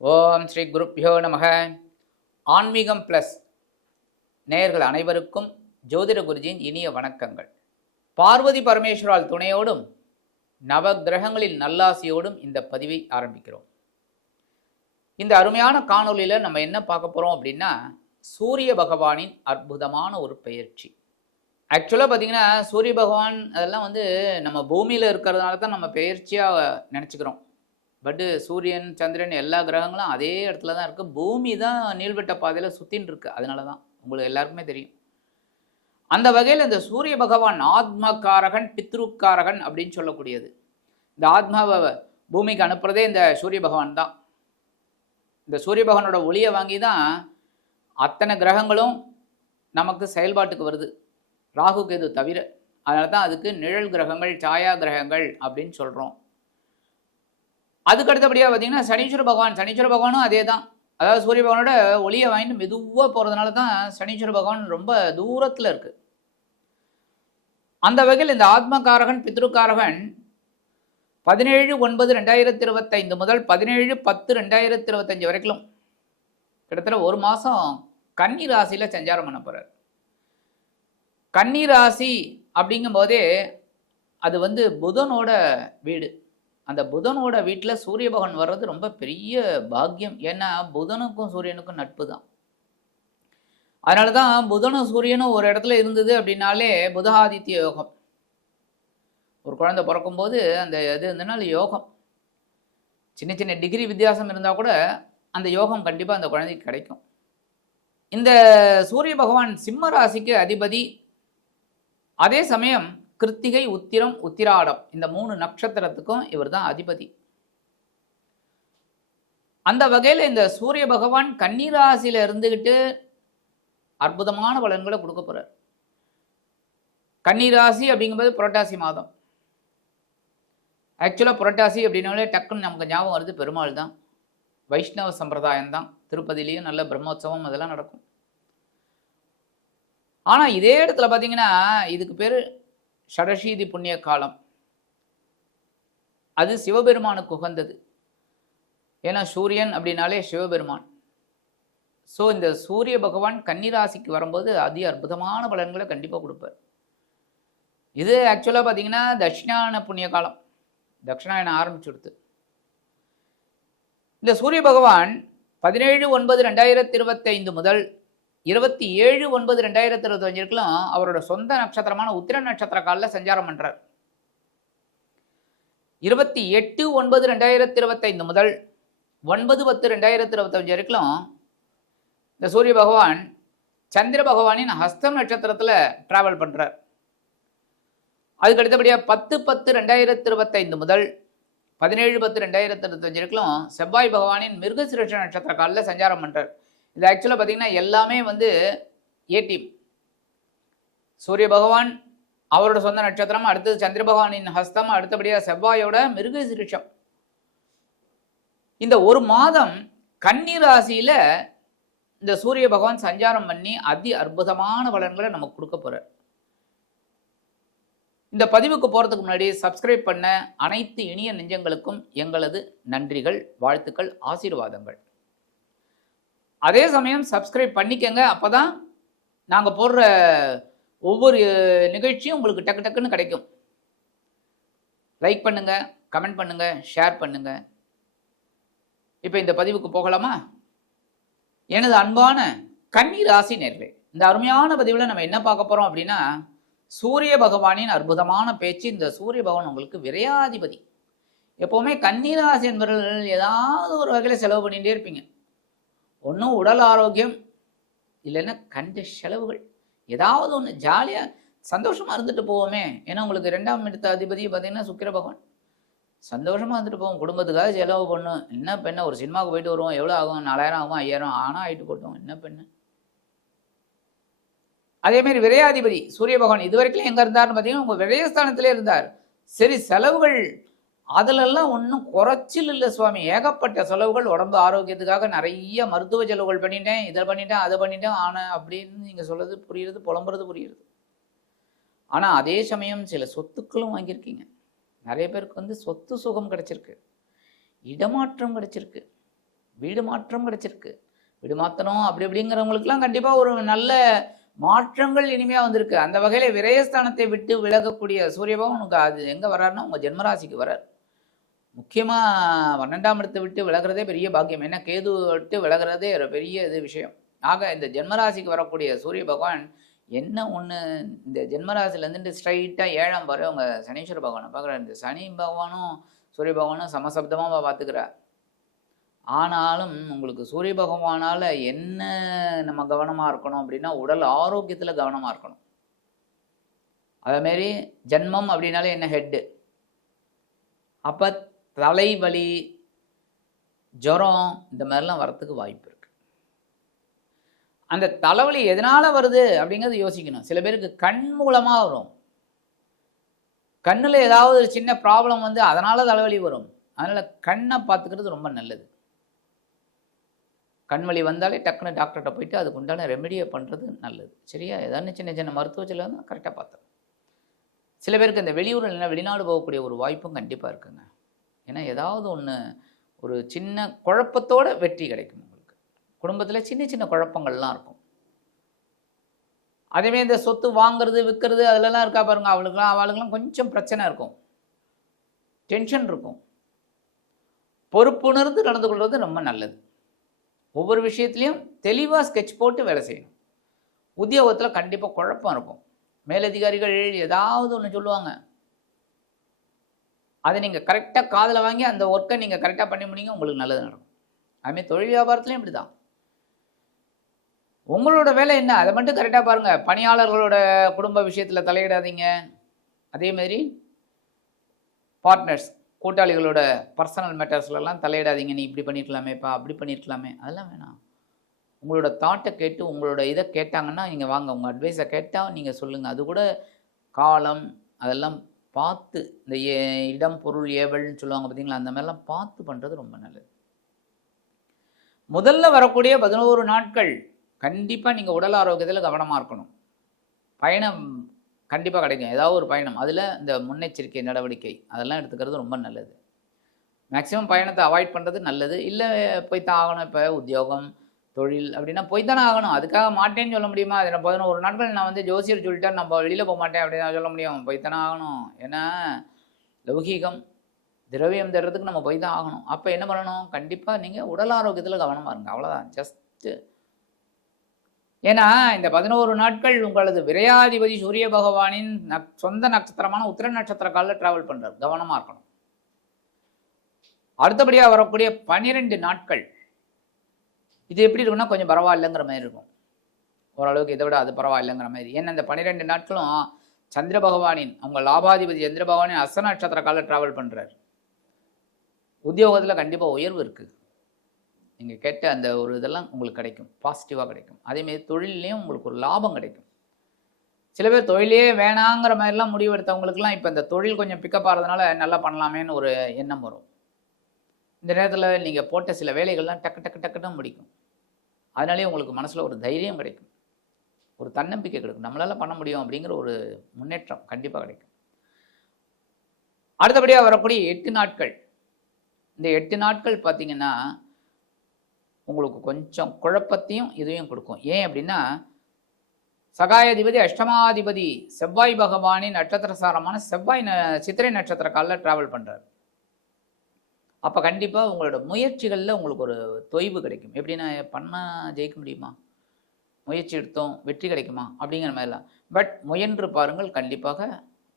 ஓம் ஸ்ரீ குருப்யோ நமக. ஆன்மீகம் ப்ளஸ் நேயர்கள் அனைவருக்கும் ஜோதிட குருஜியின் இனிய வணக்கங்கள். பார்வதி பரமேஸ்வரால் துணையோடும் நவ கிரகங்களின் நல்லாசியோடும் இந்த பதிவை ஆரம்பிக்கிறோம். இந்த அருமையான காணொலியில் நம்ம என்ன பார்க்க போகிறோம் அப்படின்னா, சூரிய பகவானின் அற்புதமான ஒரு பெயர்ச்சி. ஆக்சுவலாக பார்த்திங்கன்னா சூரிய பகவான் அதெல்லாம் நம்ம பூமியில் இருக்கிறதுனால தான் நம்ம பெயர்ச்சியாக நினச்சிக்கிறோம். பட்டு சூரியன், சந்திரன் எல்லா கிரகங்களும் அதே இடத்துல தான் இருக்குது. பூமி தான் நீள்வட்ட பாதையில் சுற்றின்னு இருக்குது. அதனால தான் உங்களுக்கு எல்லாருக்குமே தெரியும். அந்த வகையில் இந்த சூரிய பகவான் ஆத்மகாரகன், பித்ருக்காரகன் அப்படின்னு சொல்லக்கூடியது. இந்த ஆத்மாவை பூமிக்கு அனுப்புறதே இந்த சூரிய பகவான் தான். இந்த சூரிய பகவானோட ஒளியை வாங்கி தான் அத்தனை கிரகங்களும் நமக்கு செயல்பாட்டுக்கு வருது, ராகு கேது தவிர. அதனால தான் அதுக்கு நிழல் கிரகங்கள், சாயா கிரகங்கள் அப்படின்னு சொல்கிறோம். அதுக்கு அடுத்தபடியாக பார்த்தீங்கன்னா சனீஸ்வர பகவானும் அதே தான். அதாவது சூரிய பகவானோட ஒளியை வாங்கிட்டு மெதுவாக போகிறதுனால தான் சனீஸ்வர பகவான் ரொம்ப தூரத்தில் இருக்குது. அந்த வகையில் இந்த ஆத்மகாரகன், பித்ருக்காரகன் 17/9/2025 முதல் 17/10/2025 வரைக்கும் கிட்டத்தட்ட ஒரு மாதம் கன்னி ராசியில் சஞ்சாரம் பண்ண போகிறார். கன்னி ராசி அப்படிங்கும்போதே அது புதனோட வீடு. அந்த புதனோட வீட்டில் சூரிய பகவான் வர்றது ரொம்ப பெரிய பாக்கியம். ஏன்னா புதனுக்கும் சூரியனுக்கும் நட்பு தான். அதனால தான் புதனும் சூரியனும் ஒரு இடத்துல இருந்தது அப்படின்னாலே புதஆதித்ய யோகம். ஒரு குழந்தை பிறக்கும்போது அந்த இது இருந்தனால யோகம், சின்ன சின்ன டிகிரி வித்தியாசம் இருந்தால் கூட அந்த யோகம் கண்டிப்பாக அந்த குழந்தைக்கு கிடைக்கும். இந்த சூரிய பகவான் சிம்ம ராசிக்கு அதிபதி. அதே சமயம் கிருத்திகை, உத்திரம், உத்திராடம் இந்த 3 நட்சத்திரத்துக்கும் இவர் தான் அதிபதி. அந்த வகையில் இந்த சூரிய பகவான் கன்னிராசியில் இருந்துக்கிட்டு அற்புதமான பலன்களை கொடுக்க போகிறார். கன்னிராசி அப்படிங்கும்போது புரட்டாசி மாதம். ஆக்சுவலாக புரட்டாசி அப்படின்னாலே டக்குன்னு நமக்கு ஞாபகம் வருது பெருமாள் தான், வைஷ்ணவ சம்பிரதாயம் தான். திருப்பதியிலையும் நல்ல பிரம்மோற்சவம் அதெல்லாம் நடக்கும். ஆனால் இதே இடத்துல பார்த்தீங்கன்னா இதுக்கு பேர் ஷடஷீதி புண்ணிய காலம். அது சிவபெருமானுக்கு உகந்தது. ஏன்னா சூரியன் அப்படின்னாலே சிவபெருமான். ஸோ இந்த சூரிய பகவான் கன்னிராசிக்கு வரும்போது அதி அற்புதமான பலன்களை கண்டிப்பாக கொடுப்பார். இது ஆக்சுவலாக பார்த்தீங்கன்னா தட்சிணாயன புண்ணிய காலம். தட்சிணாயனம் ஆரம்பிச்சுடுத்து. இந்த சூரிய பகவான் 17/9/2025 முதல் 27/9/2025 அவரோட சொந்த நட்சத்திரமான உத்திர நட்சத்திர காலில் சஞ்சாரம் பண்றார். 28/9/2025 முதல் 9/10/2025 வரைக்கும் இந்த சூரிய பகவான் சந்திர பகவானின் ஹஸ்தம் நட்சத்திரத்தில் டிராவல் பண்றார். அதுக்கு அடுத்தபடியாக 10/10/2025 முதல் 17/10/2025 வரைக்கும் செவ்வாய் பகவானின் மிருகசிருஷ நட்சத்திர காலில் சஞ்சாரம் பண்றார். இது ஆக்சுவலாக பார்த்தீங்கன்னா எல்லாமே ஏ டீம். சூரிய பகவான் அவரோட சொந்த நட்சத்திரம், அடுத்தது சந்திர பகவானின் ஹஸ்தம், அடுத்தபடியாக செவ்வாயோட மிருகசிருஷம். இந்த ஒரு மாதம் கன்னி ராசியில் இந்த சூரிய பகவான் சஞ்சாரம் பண்ணி அதி அற்புதமான பலன்களை நமக்கு கொடுக்க போகிறார். இந்த பதிவுக்கு போகிறதுக்கு முன்னாடி சப்ஸ்கிரைப் பண்ண அனைத்து இனிய நெஞ்சங்களுக்கும் எங்களது நன்றிகள், வாழ்த்துக்கள், ஆசீர்வாதங்கள். அதே சமயம் சப்ஸ்கிரைப் பண்ணிக்கங்க. அப்போ தான் நாங்கள் போடுற ஒவ்வொரு நிகழ்ச்சியும் உங்களுக்கு டக்கு டக்குன்னு கிடைக்கும். லைக் பண்ணுங்கள், கமெண்ட் பண்ணுங்கள், ஷேர் பண்ணுங்கள். இப்போ இந்த பதிவுக்கு போகலாமா? எனது அன்பான கன்னி ராசி நேயர்களே, இந்த அருமையான பதிவில் நம்ம என்ன பார்க்க போகிறோம் அப்படின்னா, சூரிய பகவானின் அற்புதமான பேச்சு. இந்த சூரிய பகவான் உங்களுக்கு விரையாதிபதி. எப்போவுமே கன்னி ராசி என்பவர்கள் ஏதாவது ஒரு வகையில் செலவு பண்ணிகிட்டே இருப்பீங்க. ஒன்றும் உடல் ஆரோக்கியம் இல்லைன்னா கண்ட செலவுகள், ஏதாவது ஒன்று ஜாலியாக சந்தோஷமாக இருந்துட்டு போவோமே. ஏன்னா உங்களுக்கு 2ஆம் இடத்த அதிபதி பார்த்தீங்கன்னா சுக்கிர பகவான். சந்தோஷமாக இருந்துட்டு போவோம், குடும்பத்துக்காக செலவு பண்ணும். என்ன பெண்ணை ஒரு சினிமாவுக்கு போயிட்டு வருவோம், எவ்வளோ ஆகும்? 4000 ஆகும், 5000 ஆனால் ஆகிட்டு போட்டோம். என்ன பெண்ணு. அதேமாரி விரையாதிபதி சூரிய பகவான் இது வரைக்கும் எங்கே இருந்தார்னு பார்த்தீங்கன்னா உங்கள் விரயஸ்தானத்திலே இருந்தார். சரி, செலவுகள் அதிலெல்லாம் ஒன்றும் குறைச்சல் இல்லை சுவாமி. ஏகப்பட்ட செலவுகள், உடம்பு ஆரோக்கியத்துக்காக நிறைய மருத்துவ செலவுகள் பண்ணிட்டேன், இதை பண்ணிட்டேன், அதை பண்ணிட்டேன். ஆனால் அப்படின்னு நீங்கள் சொல்கிறது புரியுறது, புலம்புறது புரியுறது. ஆனால் அதே சமயம் சில சொத்துக்களும் வாங்கியிருக்கீங்க. நிறைய பேருக்கு சொத்து சுகம் கிடைச்சிருக்கு, இடமாற்றம் கிடைச்சிருக்கு, வீடு மாற்றம் கிடைச்சிருக்கு. வீடு மாற்றணும் அப்படி இப்படிங்கிறவங்களுக்குலாம் கண்டிப்பாக ஒரு நல்ல மாற்றங்கள் இனிமையாக வந்திருக்கு. அந்த வகையில் விரயஸ்தானத்தை விட்டு விலகக்கூடிய சூரிய பகவான் அது எங்கே வர்றாருன்னா உங்கள் ஜென்மராசிக்கு வர்றார். முக்கியமாக 12ஆம் இடத்தை விட்டு விலகிறதே பெரிய பாக்கியம். ஏன்னா கேது விட்டு விலகிறதே ஒரு பெரிய இது விஷயம். ஆக இந்த ஜென்மராசிக்கு வரக்கூடிய சூரிய பகவான் என்ன ஒன்று, இந்த ஜென்மராசிலேருந்து ஸ்ட்ரைட்டாக 7ஆம் பாரு அவங்க சனீஸ்வர பகவானை பார்க்குறாரு. இந்த சனி பகவானும் சூரிய பகவானும் சமசப்தமாக பார்த்துக்கிறார். ஆனாலும் உங்களுக்கு சூரிய பகவானால் என்ன நம்ம கவனமாக இருக்கணும் அப்படின்னா உடல் ஆரோக்கியத்தில் கவனமாக இருக்கணும். அதேமாரி ஜென்மம் அப்படின்னாலே என்ன ஹெட்டு, அப்போ தலைவலி ஜுரம் இந்த மாதிரிலாம் வரத்துக்கு வாய்ப்பு இருக்குது. அந்த தலைவலி எதனால் வருது அப்படிங்கிறது யோசிக்கணும். சில பேருக்கு கண் மூலமாக வரும். கண்ணில் ஏதாவது ஒரு சின்ன ப்ராப்ளம் வந்து அதனால் தலைவலி வரும். அதனால் கண்ணை பார்த்துக்கிறது ரொம்ப நல்லது. கண்வலி வந்தாலே டக்குன்னு டாக்டர்கிட்ட போயிட்டு அதுக்கு உண்டான ரெமெடியை பண்ணுறது நல்லது. சரியா? ஏதாவது சின்ன சின்ன மருத்துவ செலவு வந்து கரெக்டாக பார்த்தோம். சில பேருக்கு இந்த வெளியூர் இல்லைன்னா வெளிநாடு போகக்கூடிய ஒரு வாய்ப்பும் கண்டிப்பாக இருக்குங்க. ஏன்னா ஏதாவது ஒன்று ஒரு சின்ன குழப்பத்தோட வெற்றி கிடைக்கும். உங்களுக்கு குடும்பத்தில் சின்ன சின்ன குழப்பங்கள்லாம் இருக்கும். அதேமாதிரி இந்த சொத்து வாங்குறது விற்கிறது அதிலலாம் இருக்கா பாருங்க, அவளுக்கெல்லாம் கொஞ்சம் பிரச்சனை இருக்கும், டென்ஷன் இருக்கும். பொறுப்புணர்ந்து நடந்து கொள்வது ரொம்ப நல்லது. ஒவ்வொரு விஷயத்துலையும் தெளிவாக ஸ்கெட்ச் போட்டு வேலை செய்யணும். உத்தியோகத்தில் கண்டிப்பாக குழப்பம் இருக்கும். மேலதிகாரிகள் ஏதாவது ஒன்று சொல்லுவாங்க, அதை நீங்கள் கரெக்டாக காதில் வாங்கி அந்த ஒர்க்கை நீங்கள் கரெக்டாக பண்ணி முடியுங்க, உங்களுக்கு நல்லது நடக்கும். அதுமாதிரி தொழில் வியாபாரத்துலையும் இப்படி தான். உங்களோட வேலை என்ன அதை மட்டும் கரெக்டாக பாருங்கள். பணியாளர்களோட குடும்ப விஷயத்தில் தலையிடாதீங்க. அதேமாதிரி பார்ட்னர்ஸ் கூட்டாளிகளோட பர்சனல் மேட்டர்ஸ்லாம் தலையிடாதீங்க. நீ இப்படி பண்ணியிருக்கலாமேப்பா, அப்படி பண்ணியிருக்கலாமே, அதெல்லாம் வேணாம். உங்களோட தாட்டை கேட்டு உங்களோட இதை கேட்டாங்கன்னா நீங்கள் வாங்க, உங்கள் அட்வைஸை கேட்டால் நீங்கள் சொல்லுங்கள். அது கூட காலம் அதெல்லாம் பார்த்து, இந்த இடம் பொருள் ஏவல்னு சொல்லுவாங்க பார்த்தீங்களா, அந்த மாதிரிலாம் பார்த்து பண்ணுறது ரொம்ப நல்லது. முதல்ல வரக்கூடிய 11 நாட்கள் கண்டிப்பாக நீங்கள் உடல் ஆரோக்கியத்தில் கவனமாக இருக்கணும். பயணம் கண்டிப்பாக கிடைக்கும், ஏதாவது ஒரு பயணம், அதில் இந்த முன்னெச்சரிக்கை நடவடிக்கை அதெல்லாம் எடுத்துக்கிறது ரொம்ப நல்லது. மேக்ஸிமம் பயணத்தை அவாய்ட் பண்ணுறது நல்லது. இல்லை போய்த்தான் ஆகணும், இப்போ உத்தியோகம் தொழில் அப்படின்னா போய்த்தானே ஆகணும். அதுக்காக மாட்டேன்னு சொல்ல முடியுமா? அதில் 11 நாட்கள் நான் வந்து ஜோசியர் சொல்லிட்டா நம்ம வெளியில் போக மாட்டேன் அப்படின்னு சொல்ல முடியும்? போய்த்தானே ஆகணும். ஏன்னா லௌகீகம் திரவியம் தர்றதுக்கு நம்ம போய் தான் ஆகணும். அப்போ என்ன பண்ணணும்? கண்டிப்பாக நீங்கள் உடல் ஆரோக்கியத்தில் கவனமாக இருங்க, அவ்வளோதான். ஜஸ்ட்டு ஏன்னா இந்த 11 நாட்கள் உங்களது விரையாதிபதி சூரிய பகவானின் சொந்த நட்சத்திரமான உத்திர நட்சத்திர காலில் ட்ராவல் பண்ணுறார், கவனமாக இருக்கணும். அடுத்தபடியாக வரக்கூடிய 12 நாட்கள் இது எப்படி இருக்குன்னா கொஞ்சம் பரவாயில்லைங்கிற மாதிரி இருக்கும். ஓரளவுக்கு இதை விட அது பரவாயில்லைங்கிற மாதிரி. ஏன்னா இந்த 12 நாட்களும் சந்திர பகவானின் அவங்க லாபாதிபதி சந்திர பகவானின் அஸ்த நட்சத்திர காலில் ட்ராவல் பண்ணுறார். உத்தியோகத்தில் கண்டிப்பாக உயர்வு இருக்குது. நீங்கள் கேட்ட அந்த ஒரு இதெல்லாம் உங்களுக்கு கிடைக்கும், பாசிட்டிவாக கிடைக்கும். அதேமாரி தொழிலையும் உங்களுக்கு ஒரு லாபம் கிடைக்கும். சில பேர் தொழிலே வேணாங்கிற மாதிரிலாம் முடிவு எடுத்தவங்களுக்குலாம் இப்போ இந்த தொழில் கொஞ்சம் பிக்கப் ஆகிறதுனால நல்லா பண்ணலாமேன்னு ஒரு எண்ணம் வரும். இந்த நேரத்தில் நீங்கள் போட்ட சில வேலைகள்லாம் டக்கு டக்கு டக்குன்னு முடிக்கும். அதனாலே உங்களுக்கு மனசில் ஒரு தைரியம் கிடைக்கும், ஒரு தன்னம்பிக்கை கிடைக்கும், நம்மளால் பண்ண முடியும் அப்படிங்கிற ஒரு முன்னேற்றம் கண்டிப்பாக கிடைக்கும். அடுத்தபடியாக வரக்கூடிய 8 நாட்கள், இந்த 8 நாட்கள் பார்த்திங்கன்னா உங்களுக்கு கொஞ்சம் குழப்பத்தையும் இதையும் கொடுக்கும். ஏன் அப்படின்னா சகாயாதிபதி அஷ்டமாதிபதி செவ்வாய் பகவானின் நட்சத்திரசாரமான செவ்வாய் சித்திரை நட்சத்திர காலில் ட்ராவல் பண்ணுறார். அப்போ கண்டிப்பாக உங்களோட முயற்சிகளில் உங்களுக்கு ஒரு தொய்வு கிடைக்கும். எப்படின்னா பண்ணால் ஜெயிக்க முடியுமா, முயற்சி எடுத்தோம் வெற்றி கிடைக்குமா அப்படிங்கிற மாதிரிலாம். பட் முயன்று பாருங்கள், கண்டிப்பாக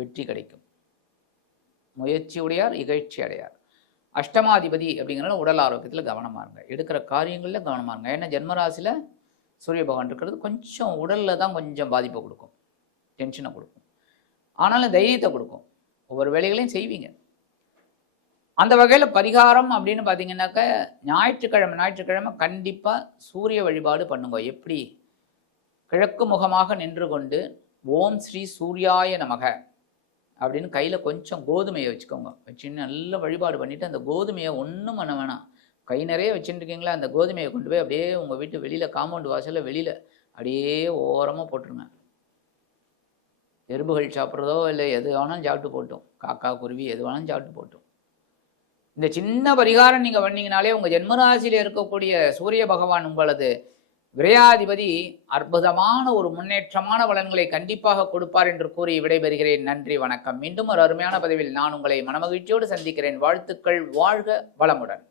வெற்றி கிடைக்கும். முயற்சி உடையார் இகழ்ச்சி அடையார். அஷ்டமாதிபதி அப்படிங்கிறனால உடல் ஆரோக்கியத்தில் கவனமாக இருங்க, எடுக்கிற காரியங்களில் கவனமாக இருங்க. ஏன்னா ஜென்மராசியில் சூரிய பகவான் இருக்கிறது கொஞ்சம் உடலில் தான் கொஞ்சம் பாதிப்பை கொடுக்கும், டென்ஷனை கொடுக்கும். ஆனாலும் தைரியத்தை கொடுக்கும், ஒவ்வொரு வேலைகளையும் செய்வீங்க. அந்த வகையில் பரிகாரம் அப்படின்னு பார்த்தீங்கன்னாக்க ஞாயிற்றுக்கிழமை கண்டிப்பாக சூரிய வழிபாடு பண்ணுங்க. எப்படி? கிழக்கு முகமாக நின்று கொண்டு ஓம் ஸ்ரீ சூர்யாய நமக அப்படின்னு கையில் கொஞ்சம் கோதுமையை வச்சுக்கோங்க. வச்சுன்னு நல்ல வழிபாடு பண்ணிவிட்டு அந்த கோதுமையை ஒன்றும் பண்ண வேணாம், கை நிறைய வச்சுட்டுருக்கீங்களா, அந்த கோதுமையை கொண்டு போய் அப்படியே உங்கள் வீட்டு வெளியில் காம்பவுண்டு வாசலில் வெளியில் அப்படியே ஓரமாக போட்டுருங்க. எறும்புகள் சாப்பிட்றதோ இல்லை எது வேணாலும் சாப்பிட்டு போட்டோம், காக்கா குருவி எது வேணாலும் சாப்பிட்டு போட்டோம். இந்த சின்ன பரிகாரம் நீங்கள் பண்ணீங்கனாலே உங்கள் ஜென்மராசியில் இருக்கக்கூடிய சூரிய பகவான் உங்களது விரையாதிபதி அற்புதமான ஒரு முன்னேற்றமான பலன்களை கண்டிப்பாக கொடுப்பார் என்று கூறி விடைபெறுகிறேன். நன்றி, வணக்கம். மீண்டும் ஒரு அருமையான பதிவில் நான் உங்களை மனமகிழ்ச்சியோடு சந்திக்கிறேன். வாழ்த்துக்கள். வாழ்க வளமுடன்.